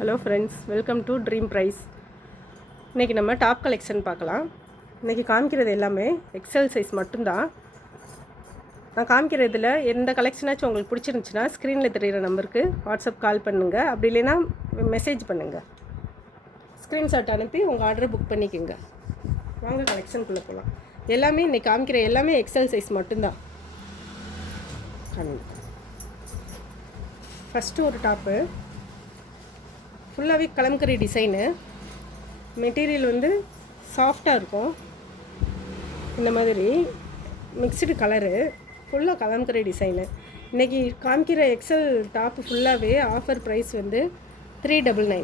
Hello friends, welcome to dream price. இன்றைக்கி நம்ம top collection பார்க்கலாம். இன்றைக்கி காமிக்கிறது எல்லாமே எக்ஸல் சைஸ் மட்டும்தான். நான் காமிக்கிறதுல எந்த கலெக்ஷனாச்சும் உங்களுக்கு பிடிச்சிருந்துச்சின்னா ஸ்க்ரீனில் தெரிகிற நம்பருக்கு வாட்ஸ்அப் கால் பண்ணுங்கள், அப்படி இல்லைன்னா மெசேஜ் பண்ணுங்கள். ஸ்க்ரீன்ஷாட் அனுப்பி உங்கள் ஆர்டரை புக் பண்ணிக்கோங்க. வாங்க கலெக்ஷனுக்குள்ளே போகலாம். எல்லாமே இன்றைக்கி காமிக்கிற எல்லாமே எக்ஸல் சைஸ் மட்டும்தான். ஃபஸ்ட்டு ஒரு டாப்பு ஃபுல்லாகவே கலம்கரி டிசைனு. மெட்டீரியல் வந்து சாஃப்டாக இருக்கும். இந்த மாதிரி மிக்சடு கலரு, ஃபுல்லாக கலம்கரி டிசைனு. இன்றைக்கி காமிக்கிற எக்ஸல் டாப்பு ஃபுல்லாகவே ஆஃபர் ப்ரைஸ் வந்து 399.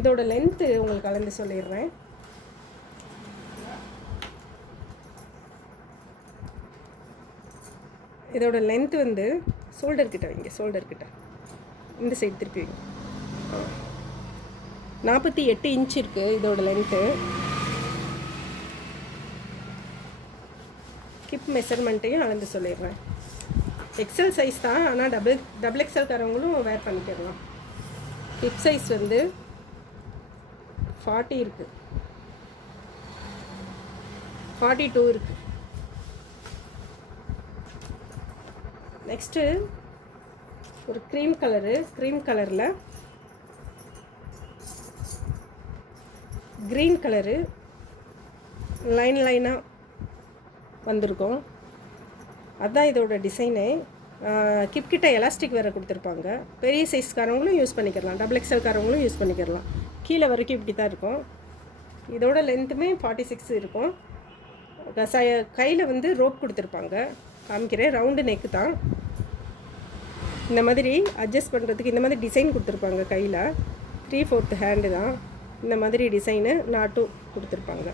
இதோட லென்த்து உங்களுக்கு கலந்து சொல்லிடுறேன். இதோட லென்த்து வந்து ஷோல்டர் கிட்ட வைங்க, ஷோல்டர் கிட்ட இந்த சைடு திருப்பி வைங்க. 48 இன்ச் இருக்குது இதோட லென்த்து. கிப் மெஷர்மெண்ட்டையும் அளந்து சொல்லிடுறேன். எக்ஸல் சைஸ் தான், ஆனால் டபுள் எக்ஸல் காரவங்களும் வேர் பண்ணிக்கிடலாம். கிப் சைஸ் வந்து 40 இருக்குது, 42 இருக்குது. நெக்ஸ்ட்டு ஒரு க்ரீம் கலரில் க்ரீன் கலரு லைனாக வந்திருக்கும். அதுதான் இதோட டிசைனு. கிப்கிட்ட எலாஸ்டிக் வேறு கொடுத்துருப்பாங்க. பெரிய சைஸ்காரவங்களும் யூஸ் பண்ணிக்கிறலாம், டபுள் எக்ஸல்காரவங்களும் யூஸ் பண்ணிக்கிறலாம். கீழே வரைக்கும் இப்படி தான் இருக்கும். இதோட லென்த்துமே 46 இருக்கும். கையில் வந்து ரோப் கொடுத்துருப்பாங்க. காமிக்கிறேன். ரவுண்டு நெக்கு தான். இந்த மாதிரி அட்ஜஸ்ட் பண்ணுறதுக்கு இந்த மாதிரி டிசைன் கொடுத்துருப்பாங்க. கையில் 3/4 ஹேண்டு தான். இந்த மாதிரி டிசைனு நாட்டும் கொடுத்துருப்பாங்க.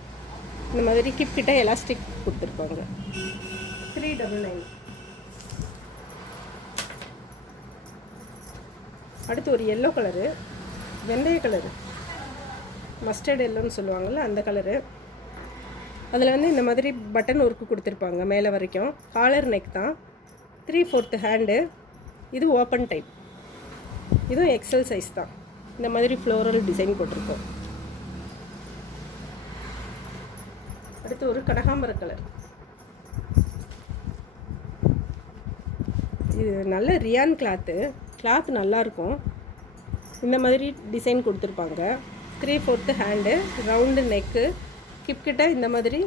இந்த மாதிரி கிப்கிட்ட எலாஸ்டிக் கொடுத்துருப்பாங்க. 399. அடுத்து ஒரு எல்லோ கலரு, வெந்தய கலரு, மஸ்டர்ட் எல்லோன்னு சொல்லுவாங்கள்ல அந்த கலரு. அதில் வந்து இந்த மாதிரி பட்டன் ஒர்க்கு கொடுத்துருப்பாங்க மேலே வரைக்கும். காலர் நெக் தான். 3/4 ஹேண்டு. இது ஓப்பன் டைப். இதுவும் எக்ஸல் சைஸ் தான். இந்த மாதிரி ஃப்ளோரல் டிசைன் போட்டிருக்கோம். அடுத்து ஒரு கனகாம்பர கலர். இது நல்ல ரியான் கிளாத் நல்லாயிருக்கும். இந்த மாதிரி டிசைன் கொடுத்துருப்பாங்க. 3/4 ஹேண்டு, ரவுண்டு நெக்கு, கிப்கிட்ட இந்த மாதிரி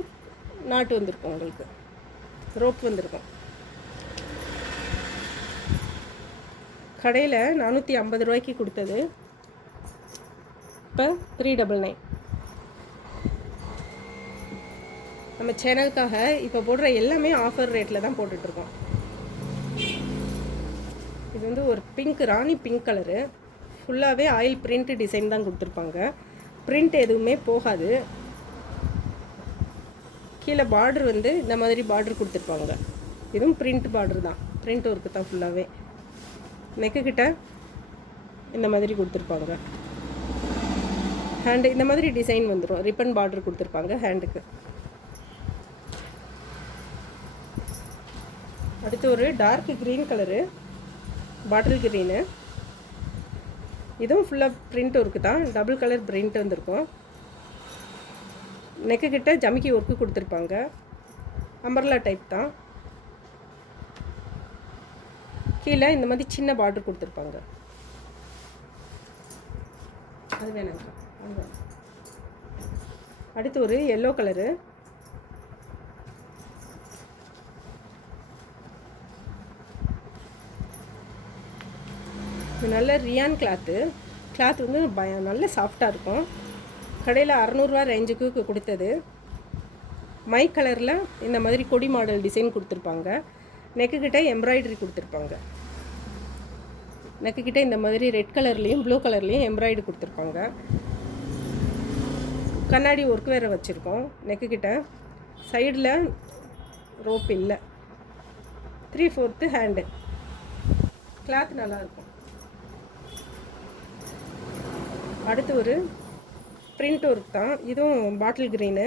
நாட்டு வந்திருக்கும். உங்களுக்கு ரோப் வந்திருக்கும். கடையில் 450 ரூபாய்க்கு கொடுத்தது, இப்போ 399. நம்ம சேனலுக்காக இப்போ போடுற எல்லாமே ஆஃபர் ரேட்டில் தான் போட்டுட்ருக்கோம். இது வந்து ஒரு பிங்க், ராணி பிங்க் கலரு. ஃபுல்லாகவே ஆயில் பிரிண்ட் டிசைன் தான் கொடுத்துருப்பாங்க. பிரிண்ட் எதுவுமே போகாது. கீழே பார்டர் வந்து இந்த மாதிரி பார்டர் கொடுத்துருப்பாங்க. இதுவும் பிரிண்ட் பார்டர் தான், பிரிண்ட் ஒர்க்கு தான் ஃபுல்லாகவே. நெக்குக்கிட்ட இந்த மாதிரி கொடுத்துருப்பாங்க. ஹேண்டு இந்த மாதிரி டிசைன் வந்துடும். ரிப்பன் பார்டர் கொடுத்துருப்பாங்க ஹேண்டுக்கு. அடுத்து ஒரு dark green colour, bottle green. இதுவும் ஃபுல்லாக பிரிண்ட் ஒர்க்கு தான். டபுள் கலர் பிரிண்ட் வந்திருக்கும். நெக்குக்கிட்ட ஜமிக்கி ஒர்க்கு கொடுத்துருப்பாங்க. அம்பர்லா டைப் தான். கீழே இந்த மாதிரி சின்ன பார்டர் கொடுத்துருப்பாங்க. அது வேணாங்க. அடுத்து ஒரு எல்லோ கலரு. இது நல்ல ரியான் கிளாத் வந்து நல்ல சாஃப்டாக இருக்கும். கடையில் 600 ரூபா ரேஞ்சுக்கு கொடுத்தது. மை கலரில் இந்த மாதிரி கொடி மாடல் டிசைன் கொடுத்துருப்பாங்க. நெக்குக்கிட்ட எம்ப்ராய்டரி கொடுத்துருப்பாங்க. நெக்குக்கிட்ட இந்த மாதிரி ரெட் கலர்லேயும் ப்ளூ கலர்லேயும் எம்ப்ராய்டரி கொடுத்துருப்பாங்க. கண்ணாடி ஒர்க் வேறு வச்சுருக்கோம். நெக்குக்கிட்ட சைடில் ரோப் இல்லை. 3/4 ஹேண்டு. கிளாத் நல்லாயிருக்கும். அடுத்து ஒரு பிரிண்ட் ஒர்க் தான். இதுவும் பாட்டில் க்ரீனு.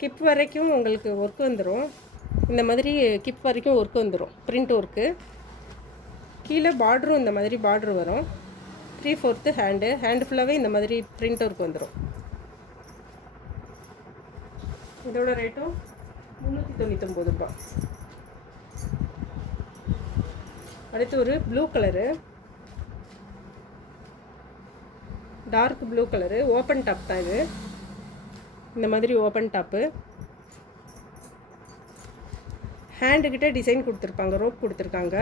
கிப் வரைக்கும் உங்களுக்கு ஒர்க் வந்துடும். இந்த மாதிரி கிப் வரைக்கும் ஒர்க் வந்துடும். Print work. கீழே பார்டரும் இந்த மாதிரி பார்டர் வரும். 3/4 ஹேண்டு ஃபுல்லாகவே இந்த மாதிரி பிரிண்ட் ஒர்க் வந்துடும். இதோட ரேட்டும் 399 ரூபா. அடுத்து ஒரு blue colour, dark blue colour, open top தான் இது. இந்த மாதிரி ஓப்பன் டாப்பு. ஹேண்டுக்கிட்ட டிசைன் கொடுத்துருப்பாங்க, ரோப் கொடுத்துருக்காங்க.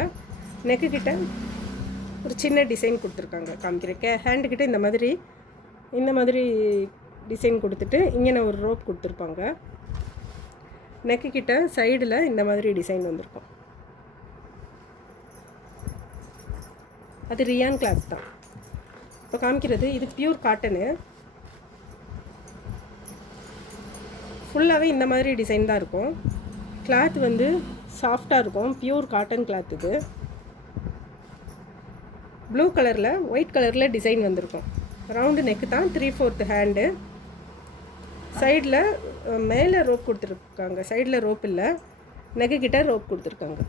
நெக்கு கிட்ட ஒரு சின்ன டிசைன் கொடுத்துருக்காங்க, காமிக்கிறேன். ஹேண்டுக்கிட்ட இந்த மாதிரி டிசைன் கொடுத்துட்டு இங்கே ஒரு ரோப் கொடுத்துருப்பாங்க. நெக்கு கிட்ட சைடில் இந்த மாதிரி டிசைன் வந்திருக்கும். அது ரியான் கிளாத் தான். இப்போ காமிக்கிறது இது பியூர் காட்டனு. ஃபுல்லாகவே இந்த மாதிரி டிசைன் தான் இருக்கும். கிளாத் வந்து சாஃப்டாக இருக்கும், பியூர் காட்டன் கிளாத் இது. ப்ளூ கலரில் ஒயிட் கலரில் டிசைன் வந்திருக்கும். ரவுண்டு நெக்கு தான், 3/4 ஹேண்டு. சைடில் மேலே ரோப் கொடுத்துருக்காங்க, சைடில் ரோப் இல்லை, நெக்கு கிட்ட ரோப் கொடுத்துருக்காங்க.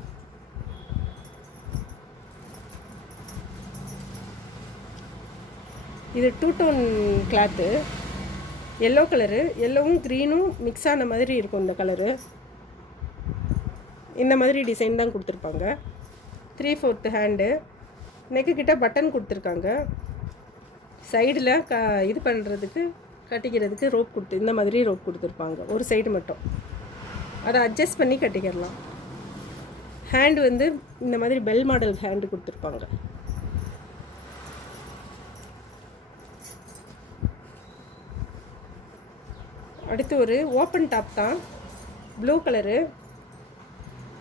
இது 2 டோன் கிளாத்து, எல்லோ கலரு. எல்லோவும் க்ரீனும் மிக்ஸ் ஆன மாதிரி இருக்கும் இந்த கலரு. இந்த மாதிரி டிசைன் தான் கொடுத்துருப்பாங்க. 3/4 ஹேண்டு. நெக்கு கிட்ட பட்டன் கொடுத்துருக்காங்க. சைடில் இது பண்ணுறதுக்கு, கட்டிக்கிறதுக்கு ரோப் இந்த மாதிரி ரோப் கொடுத்துருப்பாங்க, ஒரு சைடு மட்டும். அதை அட்ஜஸ்ட் பண்ணி கட்டிக்கிறலாம். ஹேண்டு வந்து இந்த மாதிரி பெல் மாடல் ஹேண்டு கொடுத்துருப்பாங்க. அடுத்து ஒரு ஓப்பன் டாப் தான், ப்ளூ கலரு.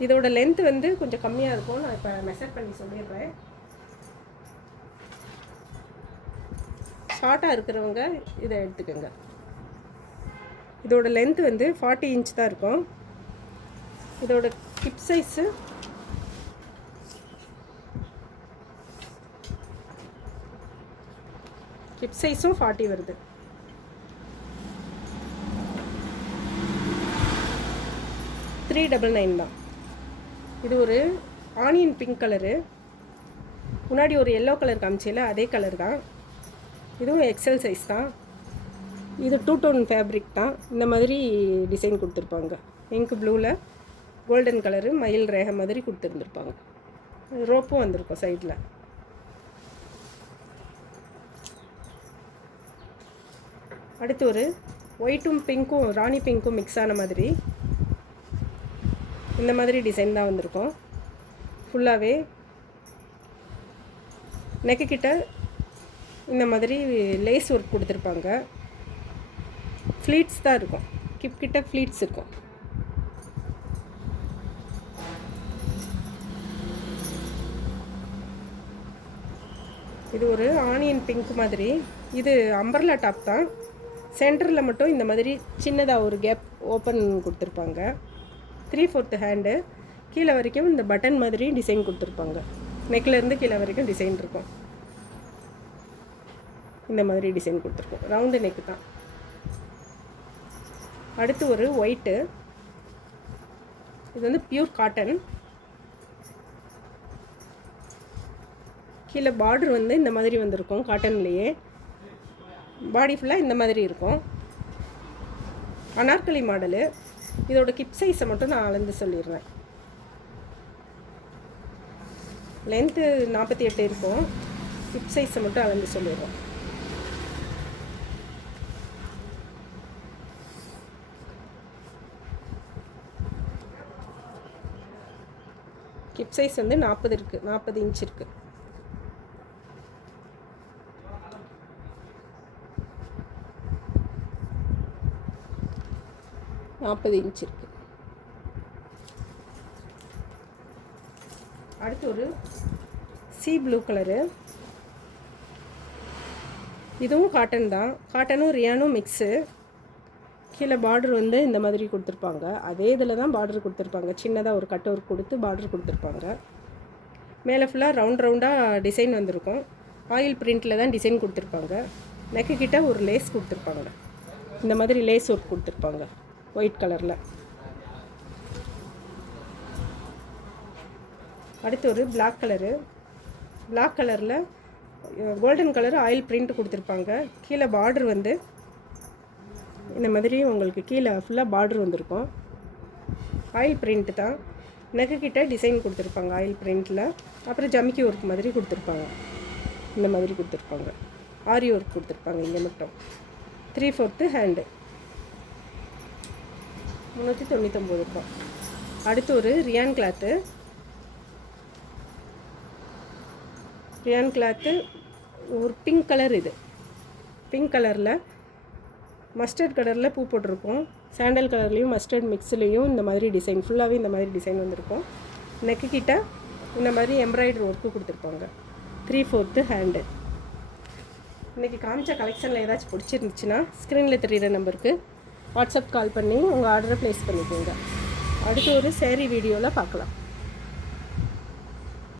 இதோட லென்த் வந்து கொஞ்சம் கம்மியாக இருக்கும். நான் இப்போ மெஷர் பண்ணி சொல்லிடுறேன். ஷார்ட்டாக இருக்கிறவங்க இதை எடுத்துக்கோங்க. இதோட லென்த் வந்து 40 இன்ச் தான் இருக்கும். இதோட ஹிப் சைஸு ஹிப் சைஸும் 40 வருது. $399 தான். இது ஒரு ஆனியன் பிங்க் கலரு. முன்னாடி ஒரு எல்லோ கலர் காமிச்சில அதே கலர் தான். இதுவும் எக்ஸல் சைஸ் தான். இது 2 டோன் ஃபேப்ரிக் தான். இந்த மாதிரி டிசைன் கொடுத்துருப்பாங்க. இங்க் ப்ளூவில் கோல்டன் கலரு மயில் ரேகை மாதிரி கொடுத்துருந்துருப்பாங்க. ரோப்பும் வந்திருக்கும் சைடில். அடுத்து ஒரு ஒயிட்டும் பிங்க்கும் ராணி பிங்க்கும் மிக்ஸ் ஆன மாதிரி இந்த மாதிரி டிசைன் தான் வந்திருக்கும். ஃபுல்லாகவே நெக்கு கிட்ட இந்த மாதிரி லேஸ் ஒர்க் கொடுத்துருப்பாங்க. ஃப்ளீட்ஸ் தான் இருக்கும், கிப் கிட்ட ஃப்ளீட்ஸ் இருக்கும். இது ஒரு ஆனியன் பிங்க் மாதிரி. இது அம்பர்லா டாப் தான். சென்டரில் மட்டும் இந்த மாதிரி சின்னதாக ஒரு கேப் ஓப்பன் கொடுத்துருப்பாங்க. 3/4 ஹேண்டு. கீழே வரைக்கும் இந்த பட்டன் மாதிரி டிசைன் கொடுத்துருப்பாங்க. நெக்லேருந்து கீழே வரைக்கும் டிசைன் இருக்கும். இந்த மாதிரி டிசைன் கொடுத்துருக்கோம். ரவுண்டு நெக்கு தான். அடுத்து ஒரு ஒயிட்டு. இது வந்து பியூர் காட்டன். கீழே பார்டர் வந்து இந்த மாதிரி வந்திருக்கும் காட்டன்லேயே. பாடி ஃபுல்லாக இந்த மாதிரி இருக்கும். அனார்கலி மாடலு. இதோட கிப் சைஸை மட்டும் நான் அளந்து சொல்லிடுறேன். லென்த்து 48 இருக்கும். கிப் சைஸை மட்டும் அளந்து சொல்லிடுறேன். கிப் சைஸ் வந்து 40 இருக்குது, 40 இன்ச் இருக்குது. இருக்கு. அடுத்து ஒரு சீ ப்ளூ கலரு. இதுவும் காட்டன் தான். காட்டனும் ரியானும் மிக்ஸு. கீழே பார்டர் வந்து இந்த மாதிரி கொடுத்துருப்பாங்க. அதே இதில் தான் பார்டர் கொடுத்துருப்பாங்க. சின்னதாக ஒரு கட் ஒர்க் கொடுத்து பார்டர் கொடுத்துருப்பாங்க. மேலே ஃபுல்லாக ரவுண்டாக டிசைன் வந்திருக்கும். ஆயில் பிரிண்டில் தான் டிசைன் கொடுத்துருப்பாங்க. நெக்கு கிட்ட ஒரு லேஸ் கொடுத்துருப்பாங்க. இந்த மாதிரி லேஸ் ஒர்க் கொடுத்துருப்பாங்க ஒயிட் கலரில். அடுத்து ஒரு பிளாக் கலரு. பிளாக் கலரில் கோல்டன் கலர் ஆயில் பிரிண்ட் கொடுத்துருப்பாங்க. கீழே பார்டர் வந்து இந்த மாதிரி உங்களுக்கு கீழே ஃபுல்லாக பார்டர் வந்திருக்கும். ஆயில் பிரிண்ட் தான். நெக்கு கிட்ட டிசைன் கொடுத்துருப்பாங்க ஆயில் பிரிண்டில். அப்புறம் ஜமிக்கி ஒர்க் மாதிரி கொடுத்துருப்பாங்க. இந்த மாதிரி கொடுத்துருப்பாங்க. ஆரி ஒர்க் கொடுத்துருப்பாங்க இங்கே மட்டும். 3/4 ஹேண்டு 399 ரூபா. அடுத்து ஒரு ரியான் கிளாத்து. ரியான் கிளாத்து ஒரு பிங்க் கலர். இது பிங்க் கலரில் மஸ்டர்ட் கலரில் பூ போட்டிருக்கும். சாண்டல் கலர்லேயும் மஸ்டர்ட் மிக்ஸ்லேயும் இந்த மாதிரி டிசைன் ஃபுல்லாகவே இந்த மாதிரி டிசைன் வந்திருக்கும். நெக்கு கிட்ட இந்த மாதிரி எம்ப்ராய்டரி ஒர்க்கு கொடுத்துருப்பாங்க. 3/4 ஹேண்டு. இன்றைக்கி காமிச்ச கலெக்ஷனில் ஏதாச்சும் பிடிச்சிருந்துச்சுன்னா ஸ்க்ரீனில் தெரிகிற நம்பருக்கு வாட்ஸ்அப் கால் பண்ணி உங்கள் ஆர்டரை ப்ளேஸ் பண்ணிக்கோங்க. அடுத்து ஒரு சேரீ வீடியோவில் பார்க்கலாம்.